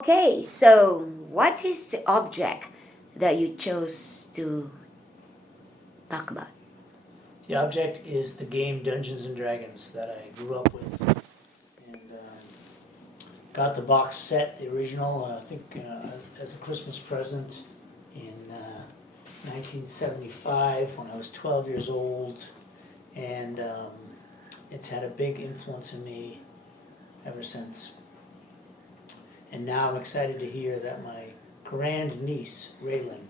Okay, so what is the object that you chose to talk about? The object is the game Dungeons and Dragons that I grew up with, and got the box set, the original, I think, as a Christmas present in 1975 when I was 12 years old, and it's had a big influence on me ever since. And now I'm excited to hear that my grandniece, Raylan,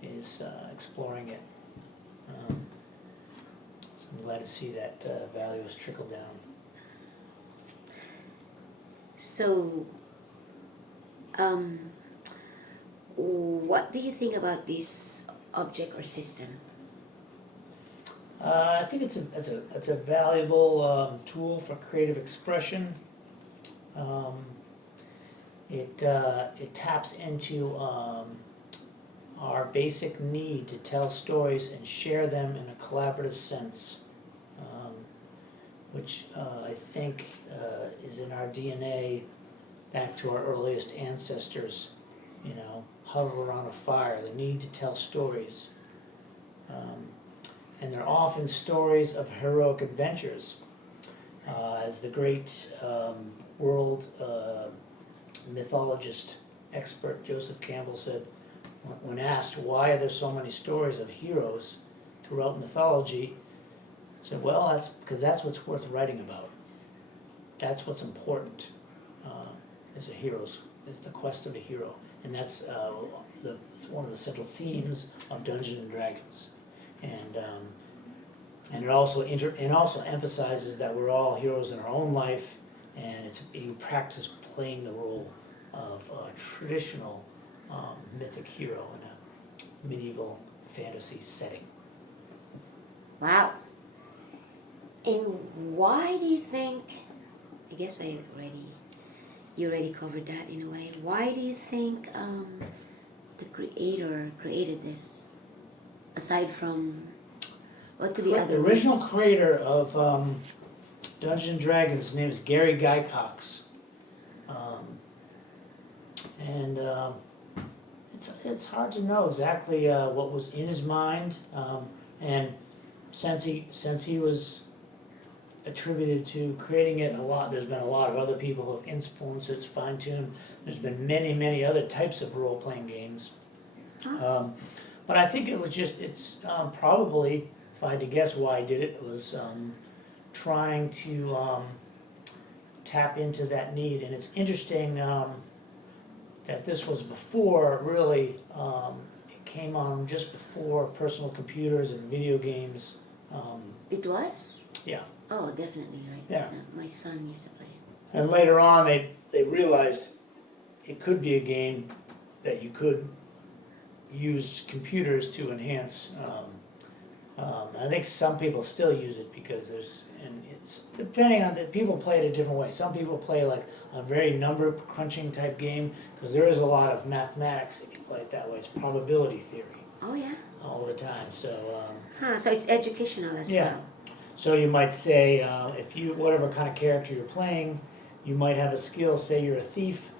is exploring it. So I'm glad to see that value has trickled down. So, um, what do you think about this object or system? I think it's a valuable tool for creative expression. It taps into our basic need to tell stories and share them in a collaborative sense, which I think is in our DNA back to our earliest ancestors. You know, huddled around a fire, the need to tell stories. And they're often stories of heroic adventures. As the great world mythologist expert Joseph Campbell said, when asked why are there so many stories of heroes throughout mythology, he said, well, that's because that's what's worth writing about. That's what's important as a hero's, is the quest of a hero. And that's it's one of the central themes of Dungeons and Dragons. And it also emphasizes that we're all heroes in our own life, and you practice playing the role of a traditional mythic hero in a medieval fantasy setting. Wow. And why do you think? I guess you already covered that in a way. Why do you think the creator created this? Aside from what could be The other original reasons? creator of Dungeons and Dragons, his name is Gary Gygax. And it's hard to know exactly what was in his mind. And since he was attributed to creating it there's been a lot of other people who have influenced it, fine-tuned. There's been many other types of role-playing games. But I think it's probably, if I had to guess why I did it, was trying to tap into that need. And it's interesting that this was before, really, it came on just before personal computers and video games. It was? Yeah. Oh, definitely, right. Yeah. My son used to play it. And later on, they realized it could be a game that you could use computers to enhance. I think some people still use it because it's depending on people play it a different way. Some people play like a very number crunching type game because there is a lot of mathematics if you play it that way. It's probability theory Oh yeah. all the time. So So it's educational as Yeah. well. so you might say if you whatever kind of character you're playing, you might have a skill. Say you're a thief,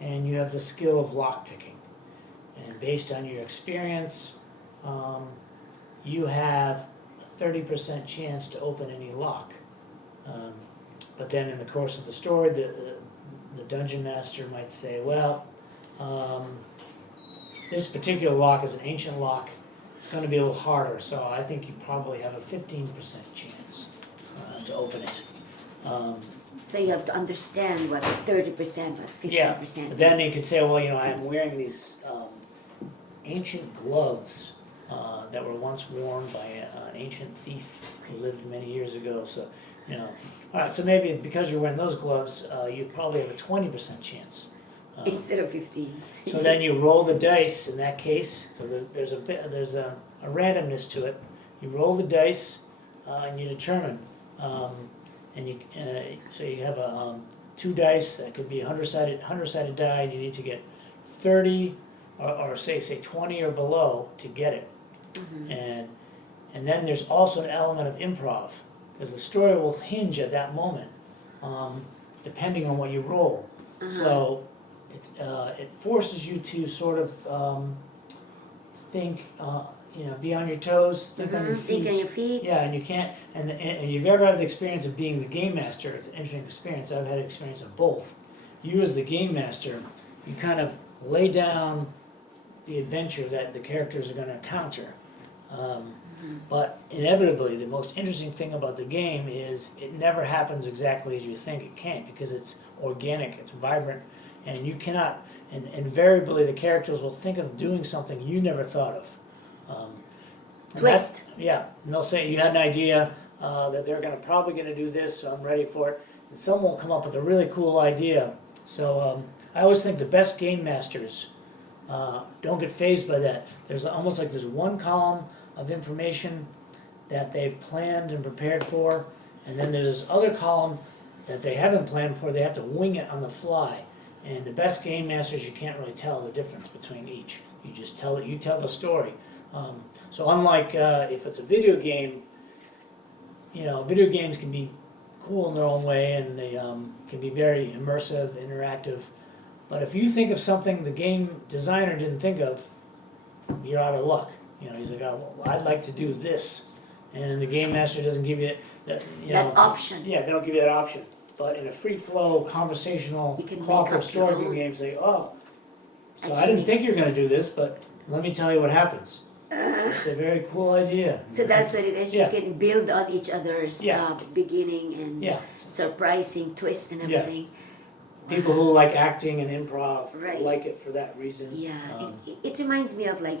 and you have the skill of lock picking, and based on your experience, you have a 30% chance to open any lock. But then in the course of the story, the dungeon master might say, well, this particular lock is an ancient lock. It's going to be a little harder, so I think you probably have a 15% chance to open it. So you have to understand what 30%, what 15%. But then you could say, well, I'm wearing these ancient gloves that were once worn by an ancient thief who lived many years ago. So, all right. So maybe because you're wearing those gloves, you probably have a 20% chance. Instead of 15. So then you roll the dice in that case. So there's a randomness to it. You roll the dice and you determine. So you have two dice that could be a 100-sided die, and you need to get 30 or say 20 or below to get it. Mm-hmm. And then there's also an element of improv because the story will hinge at that moment, depending on what you roll. Uh-huh. So it forces you to sort of think, be on your toes, think on your feet. Think on your feet. Yeah, and you can't, and you've ever had the experience of being the game master, it's an interesting experience, I've had experience of both. You as the game master, you kind of lay down the adventure that the characters are gonna encounter. But inevitably, the most interesting thing about the game is it never happens exactly as you think it can't, because it's organic, it's vibrant, and you cannot, and invariably the characters will think of doing something you never thought of. And Twist. yeah, and they'll say, you had an idea that they're probably gonna do this, so I'm ready for it. And someone will come up with a really cool idea. So I always think the best game masters don't get fazed by that. There's almost like there's one column of information that they've planned and prepared for, and then there's this other column that they haven't planned for, they have to wing it on the fly. And the best game masters, you can't really tell the difference between each. You just tell the story. So unlike if it's a video game, video games can be cool in their own way, and they can be very immersive, interactive. But if you think of something the game designer didn't think of, you're out of luck. He's like, oh, well, I'd like to do this, and the game master doesn't give you that. That option. Yeah, they don't give you that option. But in a free flow, conversational, You can make cooperative up your story own. game, say, oh, so I I can didn't make- think you were going to do this, but let me tell you what happens. It's a very cool idea. So that's what it is. Yeah. You can build on each other's Yeah. beginning and Yeah. surprising twists and Yeah. everything. People who like acting and improv Right. like it for that reason. Yeah, Um, it reminds me of like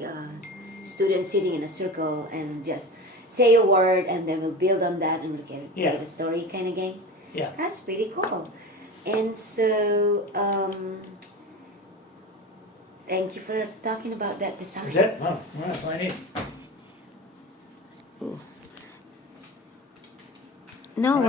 students sitting in a circle and just say a word and then we'll build on that and we can Yeah. write a story kind of game. Yeah. That's pretty cool. And so, thank you for talking about that design. Is that? Oh, that's all I need. No,